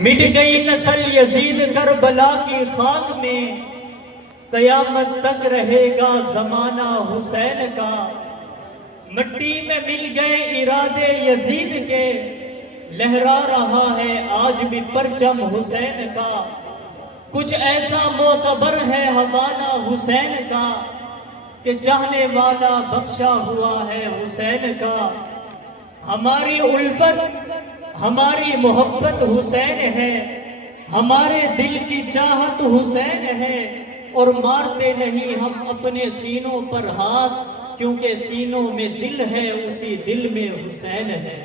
مٹ گئی نسل یزید کربلا کی خاک میں، قیامت تک رہے گا زمانہ حسین کا۔ مٹی میں مل گئے ارادے یزید کے، لہرا رہا ہے آج بھی پرچم حسین کا۔ کچھ ایسا معتبر ہے حوالہ حسین کا، کہ چاہنے والا بخشا ہوا ہے حسین کا۔ ہماری الفت ہماری محبت حسین ہے، ہمارے دل کی چاہت حسین ہے، اور مارتے نہیں ہم اپنے سینوں پر ہاتھ، کیونکہ سینوں میں دل ہے، اسی دل میں حسین ہے۔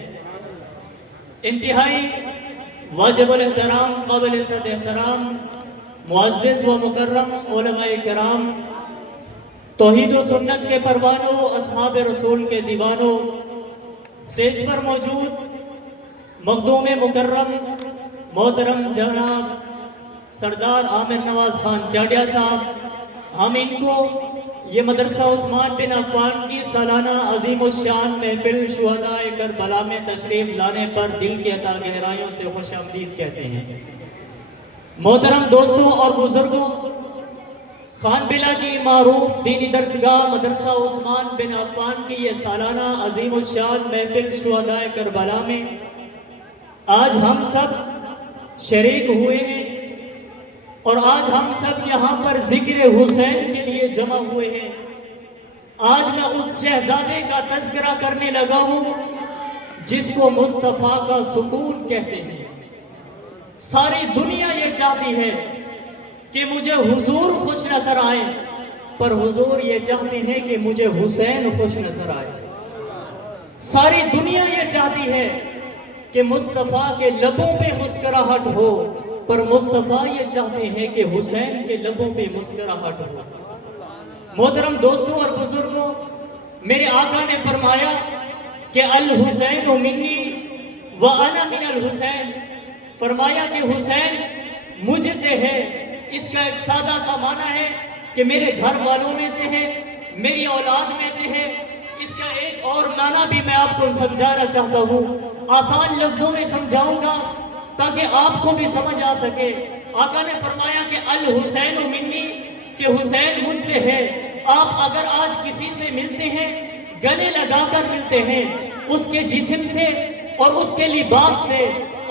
انتہائی واجب الاحترام، قابل عزت احترام معزز و مکرم علماء کرام، توحید و سنت کے پروانوں، اصحاب رسول کے دیوانوں، سٹیج پر موجود مخدوم مکرم محترم جناب سردار عامر نواز خان چاڈیا صاحب، ہم ان کو یہ مدرسہ عثمان بن عفان کی سالانہ عظیم الشان محفل شہداء کربلا میں تشریف لانے پر دل کی عطا گہرائیوں سے خوش آمدید کہتے ہیں۔ محترم دوستوں اور بزرگوں، خان بلا کی معروف دینی درسگاہ مدرسہ عثمان بن عفان کی یہ سالانہ عظیم الشان محفل شہداء کربلا میں آج ہم سب شریک ہوئے ہیں، اور آج ہم سب یہاں پر ذکر حسین کے لیے جمع ہوئے ہیں۔ آج میں اس شہزادے کا تذکرہ کرنے لگا ہوں جس کو مصطفیٰ کا سکون کہتے ہیں۔ ساری دنیا یہ چاہتی ہے کہ مجھے حضور خوش نظر آئے، پر حضور یہ چاہتے ہیں کہ مجھے حسین خوش نظر آئے۔ ساری دنیا یہ چاہتی ہے کہ مصطفیٰ کے لبوں پہ مسکراہٹ ہو، پر مصطفیٰ یہ چاہتے ہیں کہ حسین کے لبوں پہ مسکراہٹ ہو۔ محترم دوستوں اور بزرگوں، میرے آقا نے فرمایا کہ الحسین منی وانا من الحسین، فرمایا کہ حسین مجھ سے ہے۔ اس کا ایک سادہ سا معنی ہے کہ میرے گھر والوں میں سے ہے، میری اولاد میں سے ہے۔ اس کا ایک اور معنی بھی میں آپ کو سمجھانا چاہتا ہوں، آسان لفظوں میں سمجھاؤں گا تاکہ آپ کو بھی سمجھ آ سکے۔ آقا نے فرمایا کہ الحسین منی، کہ حسین مجھ سے ہے۔ آپ اگر آج کسی سے ملتے ہیں، گلے لگا کر ملتے ہیں، اس کے جسم سے اور اس کے لباس سے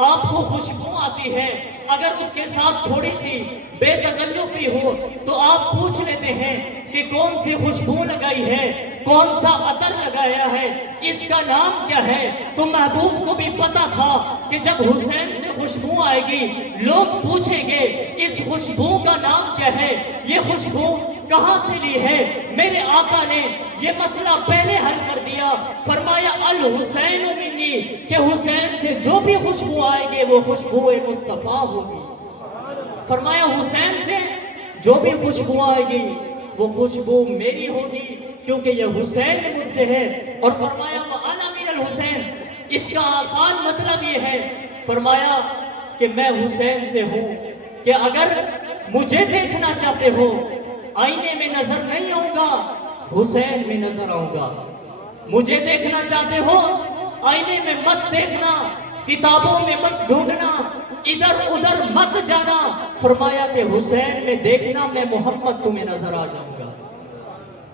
آپ کو خوشبو آتی ہے۔ اگر اس کے ساتھ تھوڑی سی بے تکلفی ہو تو آپ پوچھ لیتے ہیں کہ کون سی خوشبو لگائی ہے، کون سا عطر لگایا ہے، اس کا نام کیا ہے؟ تو محبوب کو بھی پتا تھا کہ جب حسین سے خوشبو آئے گی لوگ پوچھیں گے اس خوشبو کا نام کیا ہے، یہ خوشبو کہاں سے لی ہے۔ میرے آقا نے یہ مسئلہ پہلے حل کر دیا، فرمایا الحسین منی، کہ حسین سے جو بھی خوشبو آئے گی وہ خوشبو مصطفیٰ ہوگی۔ فرمایا حسین سے جو بھی خوشبو آئے گی وہ خوشبو میری ہوگی، کیونکہ یہ حسین مجھ سے ہے۔ اور فرمایا وَأَنَا مِنَ الْحُسَيْن، اس کا آسان مطلب یہ ہے، فرمایا کہ میں حسین سے ہوں، کہ اگر مجھے دیکھنا چاہتے ہو آئینے میں نظر نہیں آؤں گا، حسین میں نظر آؤں گا۔ مجھے دیکھنا چاہتے ہو آئینے میں مت دیکھنا، کتابوں میں مت ڈھونڈنا، ادھر ادھر مت جانا، فرمایا کہ حسین میں دیکھنا، میں محمد تمہیں نظر آ جاؤں گا۔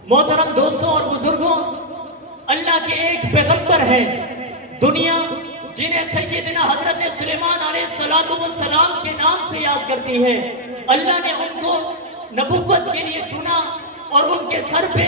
محترم دوستوں اور بزرگوں، اللہ کے ایک پیغمبر ہیں دنیا جنہیں سیدنا حضرت سلیمان علیہ السلام کے نام سے یاد کرتی ہے۔ اللہ نے ان کو نبوت کے لیے چنا اور ان کے سر پہ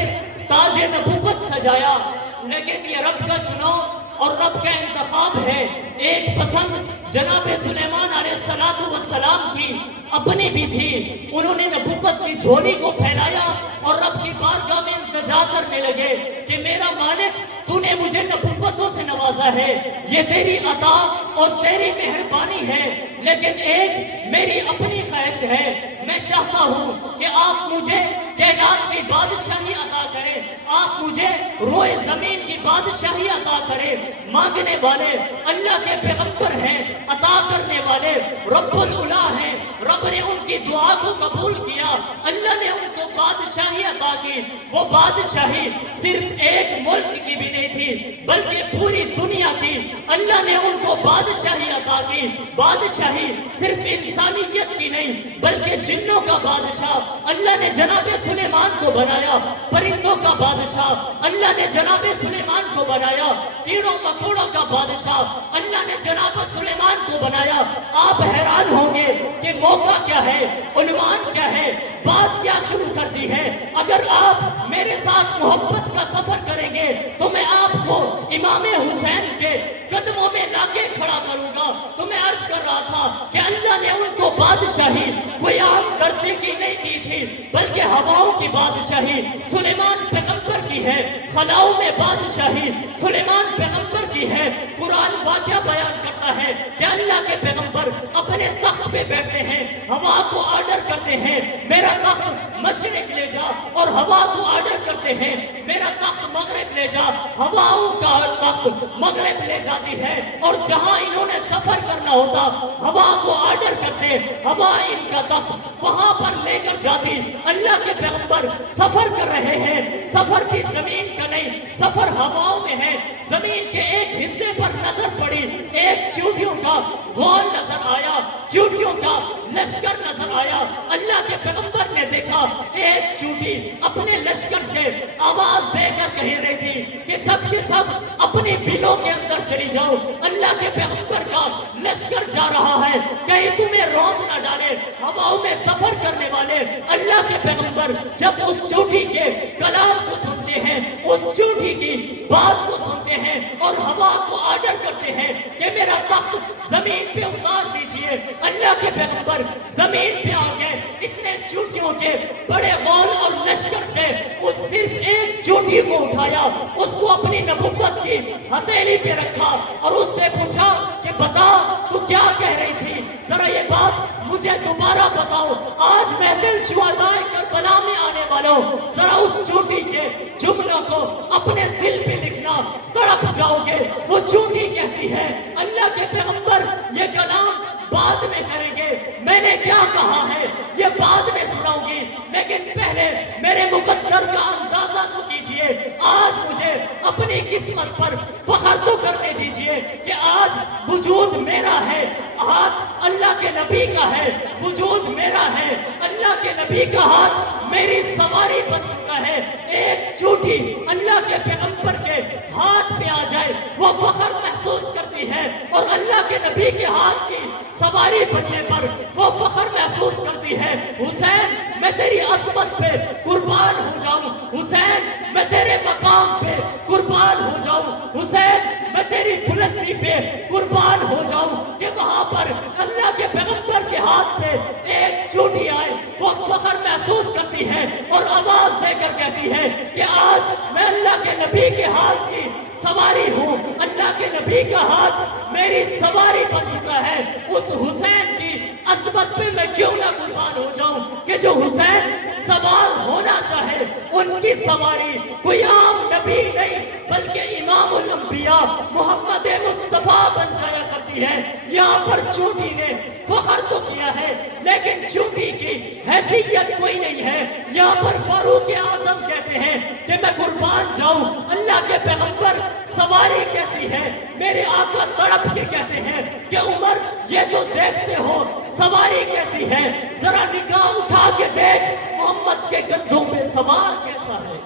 تاج نبوت سجایا، لیکن یہ رب کا چناؤ اور رب کا انتخاب ہے۔ ایک پسند جناب سلیمان علیہ السلام کی اپنی بھی تھی، انہوں نے نبوت کی جھولی کو پھیلایا اور رب کی بارگاہ میں التجا کرنے لگے کہ میرا مالک تو نے مجھے نبوتوں سے نوازا ہے، یہ تیری عطا اور تیری مہربانی ہے، لیکن ایک میری اپنی خواہش ہے، میں چاہتا ہوں کہ آپ مجھے کائنات کی بادشاہی عطا کریں، آپ مجھے روئے زمین کی بادشاہی عطا کریں۔ مانگنے والے اللہ کے پیغمبر ہیں، عطا کرنے والے رب العلا ہیں۔ رب نے ان کی دعا کو قبول کیا، اللہ نے ان کو بادشاہی عطا عطا کی، وہ بادشاہی صرف ایک ملک کی بھی نہیں تھی بلکہ پوری دنیا کی اللہ نے ان کو بادشاہی عطا کی۔ بادشاہی صرف انسانیت کی نہیں بلکہ جنوں کا بادشاہ اللہ نے جناب سلیمان کو بنایا، پرندوں کا بادشاہ اللہ نے جناب سلیمان کو بنایا، کیڑوں مکوڑوں کا بادشاہ اللہ نے جناب سلیمان کو بنایا۔ آپ حیران ہوں گے کہ موقع کیا ہے، عنوان کیا ہے، بات کیا شروع کر دی ہے۔ اگر آپ میرے ساتھ محبت کا سفر کریں گے تو میں آپ کو امام حسین کے قدموں میں لا کے کھڑا کروں گا۔ تو میں عرض کر رہا تھا کہ اللہ نے ان کو بادشاہی کوئی عام درجے کی نہیں دی تھی بلکہ ہواؤں کی بادشاہی سلیمان پیغمبر کی ہے، خلاؤں میں بادشاہی سلیمان پیغمبر کی ہے۔ قرآن واقعہ بیان کرتا ہے کہ اللہ کے پیغمبر اپنے تخت پہ بیٹھتے ہیں، ہوا کو آرڈر کرتے ہیں میرا تخت مشرق لے جا، اور ہوا کو آرڈر کرتے ہیں میرا تخت مغرب لے جا، ہواؤں کا تخت مغرب لے جاتی ہے، اور جہاں انہوں نے سفر کرنا ہوتا ہوا کو آرڈر کرتے، ہوا ان کا تخت وہاں پر لے کر جاتی۔ اللہ کے پیغمبر سفر کر رہے ہیں، سفر بھی زمین کا نہیں، سفر ہواؤں میں ہے۔ زمین کے ایک حصے پر نظر پڑی، ایک چیونٹیوں کا غول نظر آیا، چیونٹیوں کا لشکر نظر آیا۔ اللہ کے پیغمبر نے دیکھا ایک چیونٹی اپنے لشکر سے آواز دے کر کہہ رہی تھی کہ سب کے سب اپنی بلوں کے اندر چلی جاؤ۔ اللہ کے پیغمبر کا لشکر جا رہا ہے، کہیں تمہیں روند نہ ڈالے۔ ہواؤں میں سفر کرنے والے اللہ کے پیغمبر جب اس چیونٹی کے کلام کو سنتے ہیں، اس چیونٹی کی بات کو سنتے ہیں اور ہوا کو آرڈر کرتے ہیں کہ میرا تخت زمین پہ اتار دیجئے، اللہ کے پیغمبر زمین پہ آ گئے۔ اتنے چیونٹیوں کے بڑے غول اور لشکر سے اس صرف ایک چیونٹی کو اٹھایا، اس کو اپنی نبوت کی ہتھیلی پہ رکھا اور اس سے پوچھا کہ بتا تو کیا کہہ رہی تھی، ذرا یہ بات مجھے دوبارہ بتاؤ۔ آج محفل شہدائے کربلا میں آنے والوں، ذرا اس چیونٹی کے جملوں کو اپنے دل پہ لکھنا، تڑپ جاؤ گے۔ وہ چیونٹی کہتی ہے اللہ کے پیغمبر یہ کلام بعد میں کریں گے، میں نے کیا کہا ہے یہ بعد میں سناؤں گی، لیکن پہلے میرے مقدر کا اندازہ تو کیجئے۔ آج مجھے اپنی قسمت پر فخر تو کرنے دیجئے کہ آج وجود میرا ہے، ہاتھ اللہ کے نبی کا ہے، وجود میرا ہے، اللہ کے نبی کا ہاتھ میری سواری بن چکا ہے۔ ایک چیونٹی اللہ کے پیغمبر کے ہاتھ پہ آ جائے وہ فخر محسوس کرتی ہے، اور اللہ کے نبی کے ہاتھ کی سواری بننے پر وہ فخر محسوس کرتی ہے۔ حسین میں تیری عظمت پہ قربان ہو جاؤں، حسین میں تیرے مقام پہ قربان ہو جاؤں، حسین میں تیری بلندی پہ قربان ہو جاؤں کہ وہاں پر اللہ کے پیغمبر کے ہاتھ پہ ایک چیونٹی آئے، وہ فخر محسوس کرتی ہے اور آواز دے کر کہتی ہے کہ آج میں اللہ کے نبی کے ہاتھ کی سواری ہوں، اللہ کے نبی کا ہاتھ میری سواری بن چکا ہے۔ اس حسین کی عظمت پہ میں کیوں نہ قربان ہو جاؤں کہ جو حسین سوار ہونا چاہے، ان کی سواری کوئی عام نبی نہیں بلکہ امام الانبیاء محمد مصطفیٰ بن جایا کرتی ہے۔ یہاں پر چیونٹی نے فخر تو کیا ہے لیکن چیونٹی کی حیثیت کوئی نہیں ہے۔ یہاں پر فاروق اعظم کہتے ہیں کہ میں قربان جاؤں، اللہ کے پیغمبر سواری کیسی ہے؟ میرے آقا تڑپ کے کہتے ہیں کہ عمر یہ تو دیکھتے ہو سواری کیسی ہے، ذرا نگاہ اٹھا کے دیکھ محمد کے گدھوں پہ سوار کیسا ہے۔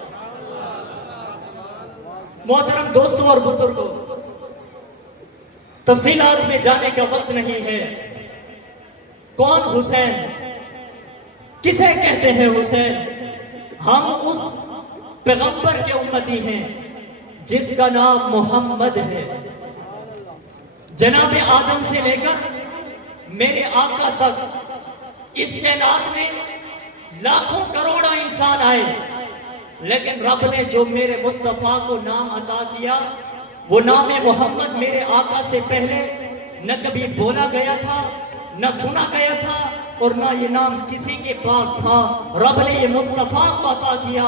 محترم دوستوں اور بزرگوں، تفصیلات میں جانے کا وقت نہیں ہے۔ کون حسین؟ کسے کہتے ہیں حسین؟ ہم اس پیغمبر کے امتی ہیں جس کا نام محمد ہے۔ جناب آدم سے لے کر میرے آقا تک اس کائنات میں لاکھوں کروڑوں انسان آئے، لیکن رب نے جو میرے مصطفیٰ کو نام عطا کیا وہ نام محمد میرے آقا سے پہلے نہ کبھی بولا گیا تھا، نہ سنا گیا تھا، اور نہ یہ نام کسی کے پاس تھا۔ رب نے یہ مصطفیٰ کو عطا کیا،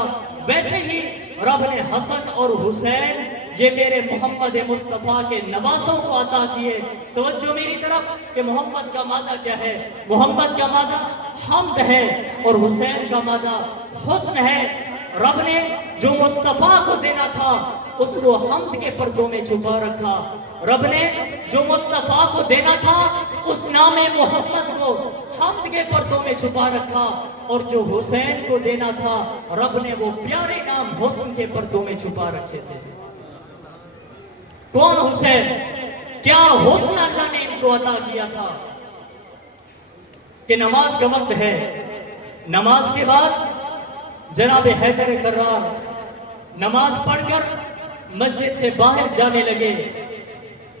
ویسے ہی رب نے حسن اور حسین یہ میرے محمد مصطفیٰ کے نواسوں کو عطا کیے۔ توجہ میری طرف کہ محمد کا مادہ کیا ہے؟ محمد کا مادہ حمد ہے اور حسین کا مادہ حسن ہے۔ رب نے جو مصطفیٰ کو دینا تھا اس کو حمد کے پردوں میں چھپا رکھا. رب نے جو مصطفیٰ کو دینا تھا اس نام محمد کو حمد کے پردوں میں چھپا رکھا. اور جو حسین کو دینا تھا رب نے وہ پیارے نام حسن کے پردوں میں چھپا رکھے تھے. کون حسین؟ کیا حسن اللہ نے ان کو عطا کیا تھا کہ نماز کا وقت ہے، نماز کے بعد جناب حیدر کرار نماز پڑھ کر مسجد سے باہر جانے لگے،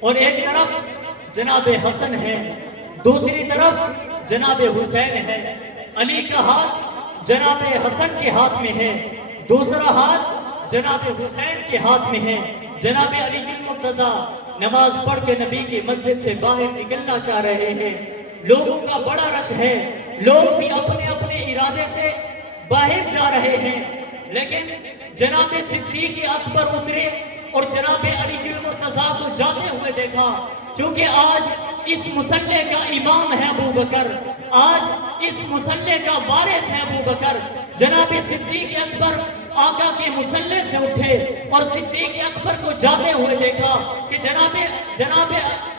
اور ایک طرف جناب حسن ہے، دوسری طرف جناب حسین ہے. علی کا ہاتھ جناب حسن کے ہاتھ میں ہے، دوسرا ہاتھ جناب حسین کے ہاتھ میں ہے. جناب علی المرتضیٰ نماز پڑھ کے نبی کی مسجد سے باہر نکلنا چاہ رہے ہیں. لوگوں کا بڑا رش ہے، لوگ بھی اپنے اپنے ارادے سے باہر جا رہے ہیں، لیکن جناب صدیق اکبر اترے اور جناب علی المرتضیٰ کو جاتے ہوئے دیکھا. کیونکہ آج اس مصلی کا امام ہے ابو بکر، آج اس مصلی کا وارث ہے ابو بکر. جناب صدیق اکبر آقا کے مصلی سے اٹھے اور صدیق اکبر کو جاتے ہوئے دیکھا کہ جناب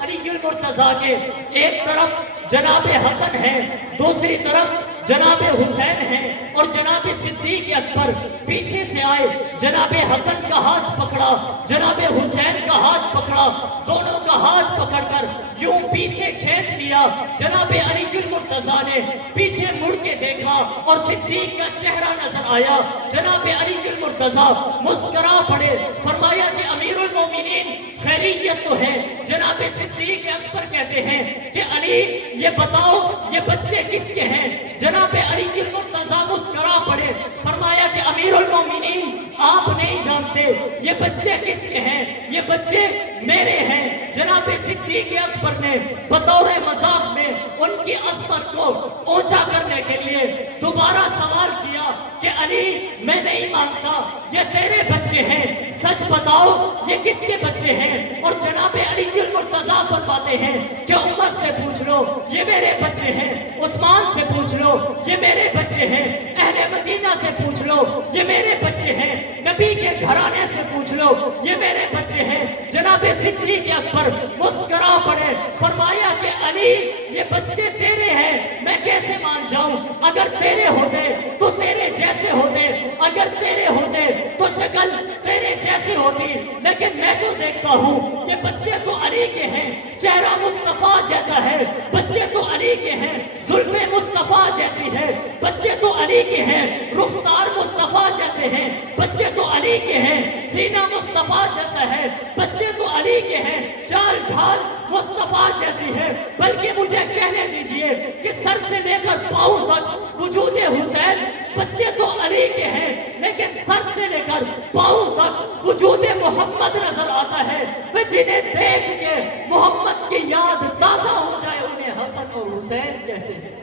علی المرتضیٰ کے ایک طرف جناب حسن ہے، دوسری طرف جناب حسین ہے، اور جناب صدیق اکبر پیچھے سے آئے، جناب حسن کا ہاتھ پکڑا، جناب حسین کا ہاتھ پکڑا، دونوں کا ہاتھ پکڑ کر یوں پیچھے کھینچ لیا. جناب علی المرتضیٰ نے پیچھے مڑ کے دیکھا اور صدیق کا چہرہ نظر آیا. جناب علی المرتضیٰ مسکرا پڑے، فرمایا کہ امیر المومنین خیریت تو ہے. جناب صدیق اکبر کہتے ہیں کہ علی یہ بتاؤ یہ بچے کس کے ہیں؟ جناب علی المرتضیٰ مسکرا پڑے، فرمایا کہ امیر المومنین آپ نہیں جانتے یہ بچے کس کے ہیں، یہ بچے میرے ہیں. جناب صدیق اکبر نے بطور مذاق میں ان کی عظمت کو اونچا کرنے کے لیے دوبارہ سوال کیا کہ علی میں نہیں مانتا یہ تیرے بچے ہیں، سچ بتاؤ یہ کس کے بچے ہیں؟ اور جناب علی المرتضیٰ فرماتے ہیں کہ عمر سے پوچھ لو یہ میرے بچے ہیں، عثمان سے پوچھ لو یہ میرے بچے ہیں، اہل مدینہ سے پوچھ لو یہ میرے بچے ہیں، نبی کے گھرانے سے پوچھ لو یہ میرے بچے ہیں. جناب صدیق اکبر مسکرا پڑے، فرمایا کہ علی یہ بچے تیرے ہیں، میں کیسے مان جاؤں؟ اگر تیرے ہوتے تو تیرے جیسے ہوتے، اگر تیرے ہوتے تو شکل تیرے جیسی ہوتی، لیکن میں تو دیکھتا ہوں کہ بچے تو علی کے ہیں، چہرہ مصطفیٰ جیسا ہے، بچے تو علی کے ہیں، زلفیں مصطفیٰ جیسی ہے، بچے تو علی کے ہیں، رخسار مصطفیٰ جیسے ہیں، بچے تو علی کے ہیں، سینہ مصطفیٰ جیسا ہے، بچے تو علی کے ہیں، چال ڈھال مصطفیٰ جیسی ہے. بلکہ مجھے کہنے دیجئے کہ سر سے لے کر پاؤں تک وجود حسین بچے تو علی کے ہیں، لیکن سر سے لے کر پاؤں تک وجود محمد نظر آتا ہے. وہ جنہیں دیکھ کے محمد کی یاد تازہ ہو جائے انہیں حسن اور حسین کہتے ہیں.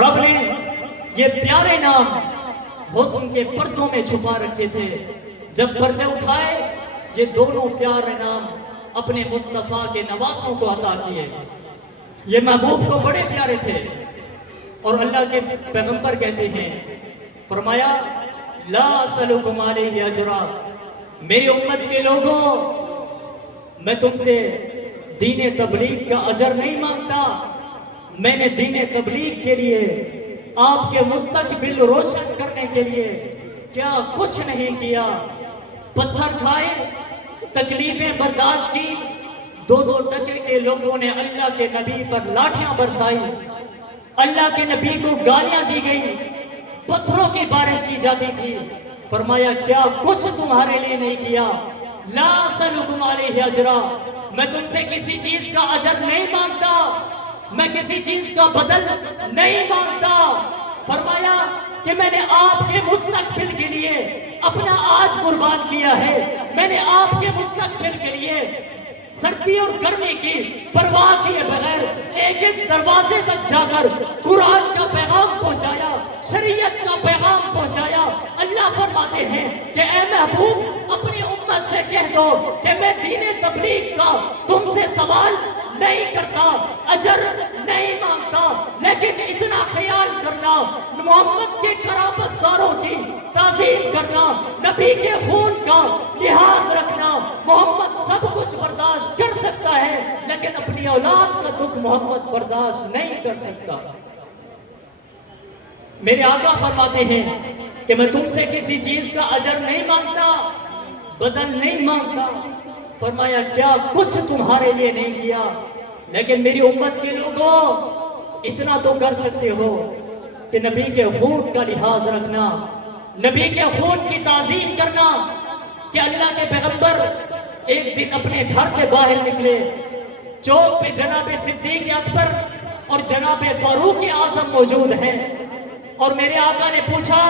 رب نے یہ پیارے نام حسن کے پردوں میں چھپا رکھے تھے. جب پردے اٹھائے یہ دونوں پیارے نام اپنے مصطفیٰ کے نواسوں کو عطا کیے. یہ محبوب کو بڑے پیارے تھے اور اللہ کے پیغمبر کہتے ہیں، فرمایا لا اسألکم علیہ اجرا، میری امت کے لوگوں میں تم سے دین تبلیغ کا اجر نہیں مانگتا. میں نے دین تبلیغ کے لیے آپ کے مستقبل روشن کرنے کے لیے کیا کچھ نہیں کیا. پتھر کھائے، تکلیفیں برداشت کی، 2 ٹکے کے لوگوں نے اللہ کے نبی پر لاٹھیاں برسائی، اللہ کے نبی کو گالیاں دی گئی، پتھروں کی بارش کی جاتی تھی. فرمایا کیا کچھ تمہارے لیے نہیں کیا؟ لا اسألکم علیہ اجرا، میں تم سے کسی چیز کا اجر نہیں مانگتا، میں کسی چیز کا بدل نہیں مانگتا. فرمایا کہ میں نے آپ کے مستقبل کے لیے اپنا آج قربان کیا ہے. میں نے آپ کے مستقبل کے لیے سردی اور گرمی کی پرواہ کیے بغیر ایک ایک دروازے تک جا کر قرآن کا پیغام پہنچایا، شریعت کا پیغام پہنچایا. اللہ فرماتے ہیں کہ اے محبوب اپنی امت سے کہہ دو کہ میں دین تبلیغ کا تم سے سوال نہیں کرتا، اجر نہیں مانگتا، لیکن اتنا خیال کرنا محمد کے قرابت داروں کرنا، نبی کے خون کا لحاظ رکھنا۔ محمد سب کچھ برداشت کر سکتا ہے لیکن اپنی اولاد کا دکھ محمد برداشت نہیں کر سکتا۔ میرے آقا فرماتے ہیں کہ میں تم سے کسی چیز کا اجر نہیں مانگتا، بدل نہیں مانگتا۔ فرمایا کیا کچھ تمہارے لیے نہیں کیا، لیکن میری امت کے لوگوں اتنا تو کر سکتے ہو کہ نبی کے خون کا لحاظ رکھنا، نبی کے خون کی تعظیم کرنا۔ کہ اللہ کے پیغمبر ایک دن اپنے گھر سے باہر نکلے، چوک پہ جناب صدیق اکبر اور جناب فاروق اعظم موجود ہیں، اور میرے آقا نے پوچھا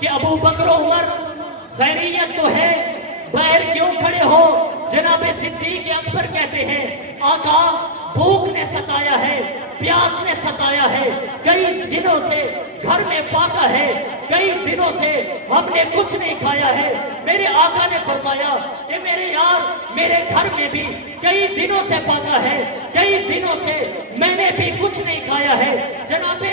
کہ ابو بکر و عمر خیریت تو ہے، باہر کیوں کھڑے ہو؟ جناب صدیق اکبر کہتے ہیں آقا بھوک نے ستایا ہے، پیاس نے ستایا ہے، کئی دنوں سے گھر میں فاقہ ہے، کئی دنوں سے ہم نے کچھ نہیں کھایا ہے۔ میرے آقا نے فرمایا کہ میرے یار میرے گھر میں بھی کئی دنوں سے فاقہ ہے، کئی دنوں سے میں نے بھی کچھ نہیں کھایا ہے۔ جناب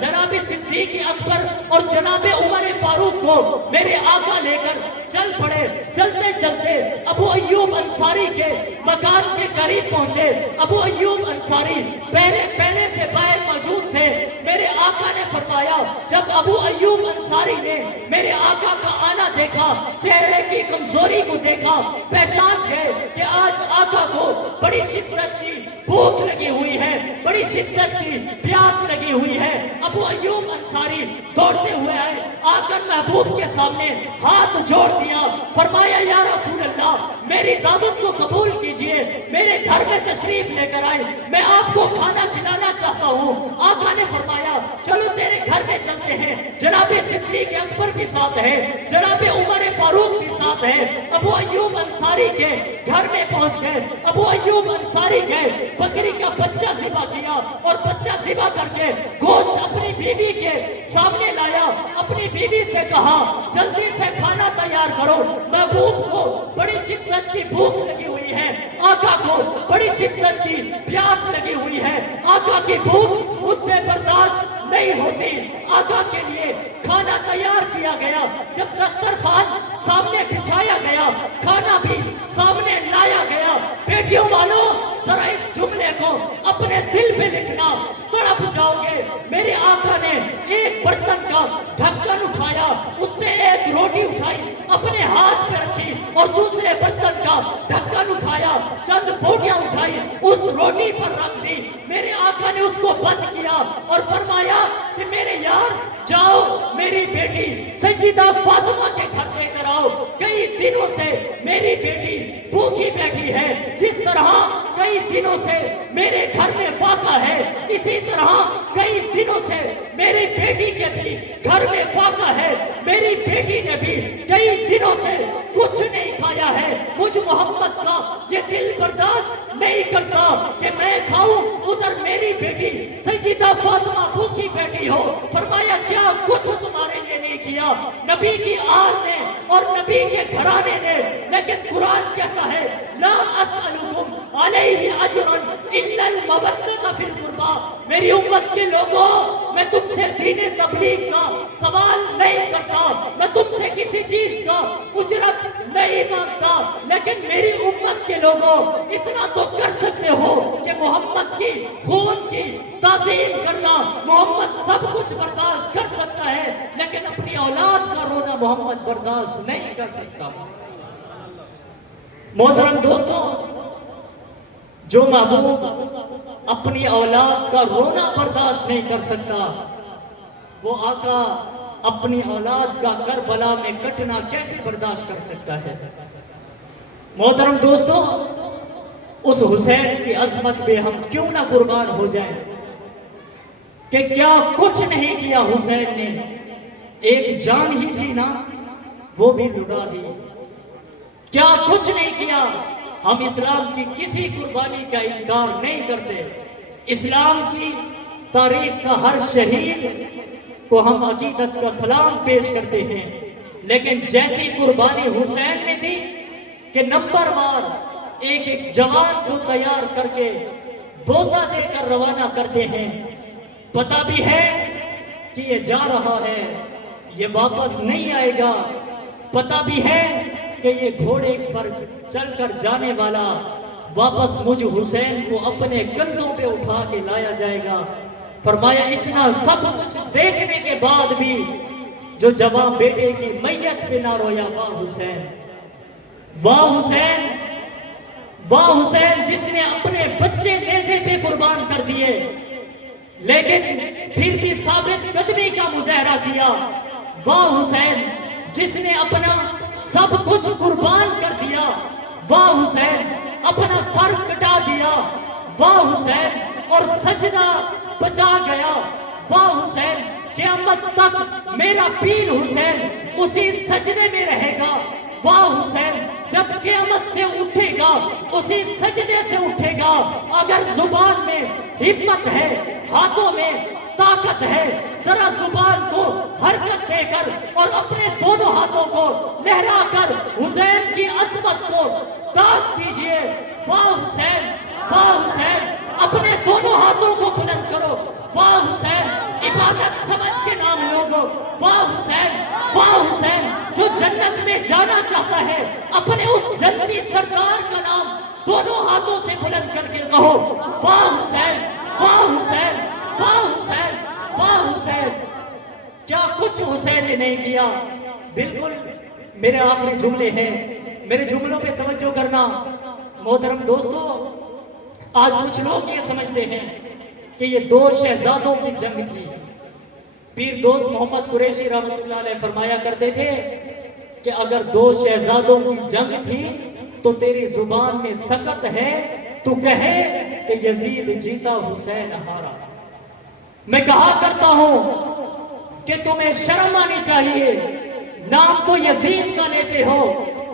جناب صدیق اکبر اور جناب عمر فاروق کو میرے آقا لے کر چل پڑے۔ چلتے چلتے ابو ایوب انصاری کے مکان کے قریب پہنچے۔ ابو ایوب انصاری پہلے سے باہر موجود تھے۔ میرے آقا نے فرمایا جب ابو ایوب انصاری نے میرے آقا کا آنا دیکھا، چہرے کی کمزوری کو دیکھا، پہچان گئے کہ آج آقا کو بڑی شدت کی بھوک لگی ہوئی ہے، بڑی شدت کی پیاس لگی ہوئی ہے۔ ابو ایوب انصاری دوڑتے ہوئے آئے، آ کر محبوب کے سامنے ہاتھ جوڑ دیا، فرمایا یا رسول اللہ میری دعوت کو قبول کیجئے، میرے گھر میں تشریف لے کر آئے، میں آپ کو کھانا کھلانا چاہتا ہوں۔ آقا نے فرمایا چلو تیرے گھر میں چلتے ہیں۔ جناب صدیق اکبر بھی ساتھ ہے، جناب عمر فاروق بھی ساتھ ہے۔ ابو ایوب انصاری کے گھر میں پہنچ گئے۔ ابو ایوب انصاری گئے، بکری کا بچہ ذبح کیا اور بچہ ذبح کر کے گوشت اپنی بیوی کے سامنے لایا، اپنی بیوی سے کہا جلدی سے کھانا تیار کرو، محبوب کو بڑی شدت کی بھوک لگی ہوئی ہے، آقا کو بڑی شدت کی پیاس لگی ہوئی ہے، آقا کی بھوک مجھ سے برداشت نہیں ہوتی۔ آقا کے لیے کھانا تیار کیا گیا۔ جب دسترخوان سامنے بچھایا گیا، کھانا بھی سامنے لایا گیا۔ بیٹیوں والوں ذرا اس جملے کو اپنے دل پہ لکھنا، تڑپ جاؤ گے۔ میرے آقا نے ایک برتن کا ڈھکن اٹھایا، اس سے ایک روٹی اٹھائی، اپنے ہاتھ پہ رکھی اور دوسرے برتن کا ڈھکن اٹھایا، چند بوٹیاں اٹھائی، اس روٹی پر رکھ دی۔ میرے آقا نے اس کو بند کیا اور فرمایا کہ میرے یار جاؤ میری بیٹی سیدہ فاطمہ کے گھر لے کر آؤ، کئی دنوں سے میری بیٹی بھوکی بیٹھی ہے، جس طرح کئی دنوں سے میرے گھر میں فاقہ ہے، اسی طرح کئی دنوں سے میری بیٹی کے بھی گھر میں فاقہ ہے، میری بیٹی نے بھی کئی دنوں سے کچھ نہیں کھایا ہے۔ مجھ محمد کا یہ دل برداشت نہیں کرتا کہ میں کھاؤں، ادھر میری بیٹی سیدہ فاطمہ بھوکی بیٹھی ہو۔ فرمایا کیا کچھ تمہارے لیے نہیں کیا نبی کی آل نے اور نبی کے گھرانے نے؟ لیکن قرآن کہتا ہے لا اسألکم علیہ اجرا الا المودۃ فی القربى۔ میری امت کے لوگوں میں تم سے دین تبلیغ کا سوال نہیں کرتا، میں تم سے کسی چیز کا اجرت نہیں مانگتا، لیکن میری امت کے لوگوں اتنا تو کر سکتے ہو کہ محمد کی خون کی تعظیم کرنا۔ محمد سب کچھ برداشت کر سکتا ہے لیکن اپنی اولاد کا رونا محمد برداشت نہیں کر سکتا۔ محترم دوستوں، جو محبوب اپنی اولاد کا رونا برداشت نہیں کر سکتا، وہ آقا اپنی اولاد کا کربلا میں کٹنا کیسے برداشت کر سکتا ہے؟ محترم دوستوں، اس حسین کی عظمت پہ ہم کیوں نہ قربان ہو جائیں کہ کیا کچھ نہیں کیا حسین نے، ایک جان ہی تھی نا وہ بھی لٹا دی۔ کیا کچھ نہیں کیا؟ ہم اسلام کی کسی قربانی کا انکار نہیں کرتے، اسلام کی تاریخ کا ہر شہید کو ہم عقیدت کا سلام پیش کرتے ہیں، لیکن جیسی قربانی حسین نے دی کہ نمبر وار ایک ایک جوان کو تیار کر کے بوسہ دے کر روانہ کرتے ہیں، پتہ بھی ہے کہ یہ جا رہا ہے یہ واپس نہیں آئے گا. پتہ بھی ہے کہ یہ گھوڑے پر چل کر جانے والا واپس مجھ حسین کو اپنے کندھوں پہ اٹھا کے لایا جائے گا. فرمایا اتنا سب کچھ دیکھنے کے بعد بھی جو جوان بیٹے کی میت پہ نہ رویا. واہ حسین، واہ حسین، واہ حسین جس نے اپنے بچے نیزے پہ قربان کر دیے لیکن پھر بھی ثابت قدمی کا مظاہرہ کیا. واہ حسین جس نے اپنا سب کچھ قربان کر دیا. واہ حسین اپنا سر کٹا دیا. واہ حسین اور سجدہ بچا گیا. واہ حسین قیامت تک میرا پیر حسین اسی سجدے میں رہے گا. واہ حسین جب قیامت سے اٹھے گا اسی سجدے سے اٹھے گا. اگر زبان میں ہمت ہے، ہاتھوں میں طاقت ہے، ذرا زبان کو حرکت دے کر اور اپنے دونوں ہاتھوں کو لہرا کر حسین کی عظمت کو داد دیجئے. واہ حسین، واہ حسین اپنے دونوں ہاتھوں کو بلند کرو. واہ حسین عبادت سمجھ کے نام لوگو. واہ حسین، واہ حسین جو جنت میں جانا چاہتا ہے اپنے اس جنتی سردار کا نام دونوں ہاتھوں سے بلند کر کے کہو. واہ حسین، واہ حسین، واہ حسین، واہ حسین. کیا کچھ حسین نے نہیں کیا. بالکل میرے آخری جملے ہیں، میرے جملوں پہ توجہ کرنا. محترم دوستو، آج کچھ لوگ یہ سمجھتے ہیں کہ یہ دو شہزادوں کی جنگ تھی. پیر دوست محمد قریشی رحمۃ اللہ علیہ فرمایا کرتے تھے کہ اگر دو شہزادوں کی جنگ تھی تو تیری زبان میں سکت ہے تو کہے کہ یزید جیتا حسین ہارا. میں کہا کرتا ہوں کہ تمہیں شرم آنی چاہیے. نام تو یزید کا لیتے ہو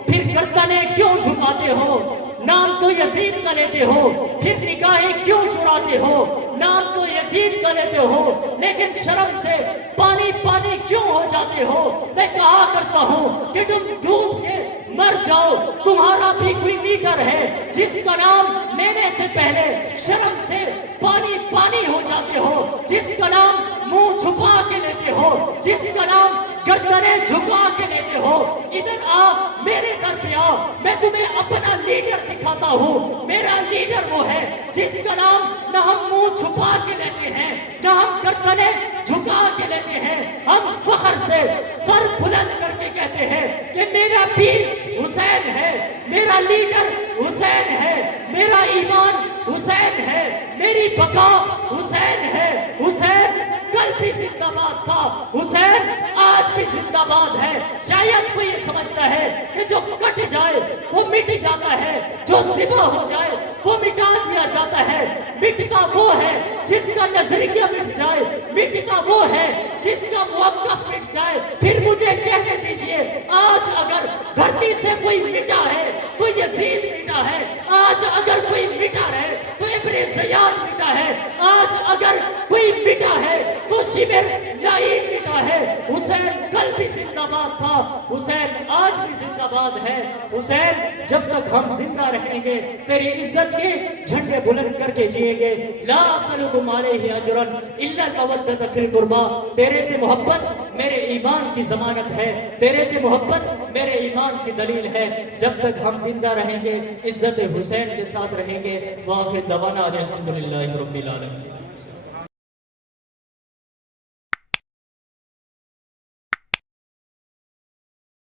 پھر گردنیں کیوں جھکاتے ہو. نام تو یزید کا لیتے ہو پھر نگاہیں کیوں چڑھاتے ہو. نام تو یزید کا لیتے ہو لیکن شرم سے پانی پانی کیوں ہو جاتے ہو. میں کہا کرتا ہوں کہ تم ڈوب کے مر جاؤ. تمہارا بھی کوئی لیڈر ہے جس کا نام لینے سے پہلے شرم سے پانی پانی ہو جاتے ہو، جس کا نام منہ چھپا کے لیتے ہو، جس کا نام گردنیں جھکا کے لیتے ہو. ادھر آ، میرے در پہ آ، میں تمہیں اپنا لیڈر دکھاتا ہوں. میرا لیڈر وہ ہے جس کا نام نہ ہم منہ چھپا کے لیتے ہیں نہ ہم گردنیں جھکا کے لیتے ہیں. ہم فخر سے سر بلند کر کے کہتے ہیں کہ میرا پیر حسین ہے، میرا لیڈر حسین ہے، میرا ایمان حسین ہے، میری بقا حسین ہے. حسین کل بھی زندہ باد تھا، حسین آج بھی زندہ باد ہے. شاید کوئی یہ سمجھتا ہے کہ جو کٹ جائے وہ مٹ جاتا ہے، جو ذبح ہو جائے وہ مٹا دیا جاتا ہے. مٹتا وہ ہے جس کا نظریہ مٹ جائے، مٹتا وہ ہے جس کا موقف مٹ جائے. پھر مجھے کہنے دیجئے آج اگر دھرتی سے کوئی مٹا ہے تو یزید مٹا ہے. آج اگر کوئی مٹا ہے تو ابن زیاد مٹا ہے. آج اگر کوئی مٹا ہے تو شبر لعین مٹا ہے. حسین کل بھی زندہ باد تھا، حسین آج بھی زندہ باد ہے. حسین جب تک ہم زندہ رہیں گے تیری عزت کے جھنڈے بلند کر کے جئیں گے. لا اسألکم علیہ اجرا الا المودۃ فی القربى. تیرے سے محبت میرے ایمان کی ضمانت ہے، تیرے سے محبت میرے ایمان کی دلیل ہے. جب تک ہم زندہ رہیں گے عزت حسین کے ساتھ رہیں گے. وآخر دعوانا الحمدللہ رب العالمین.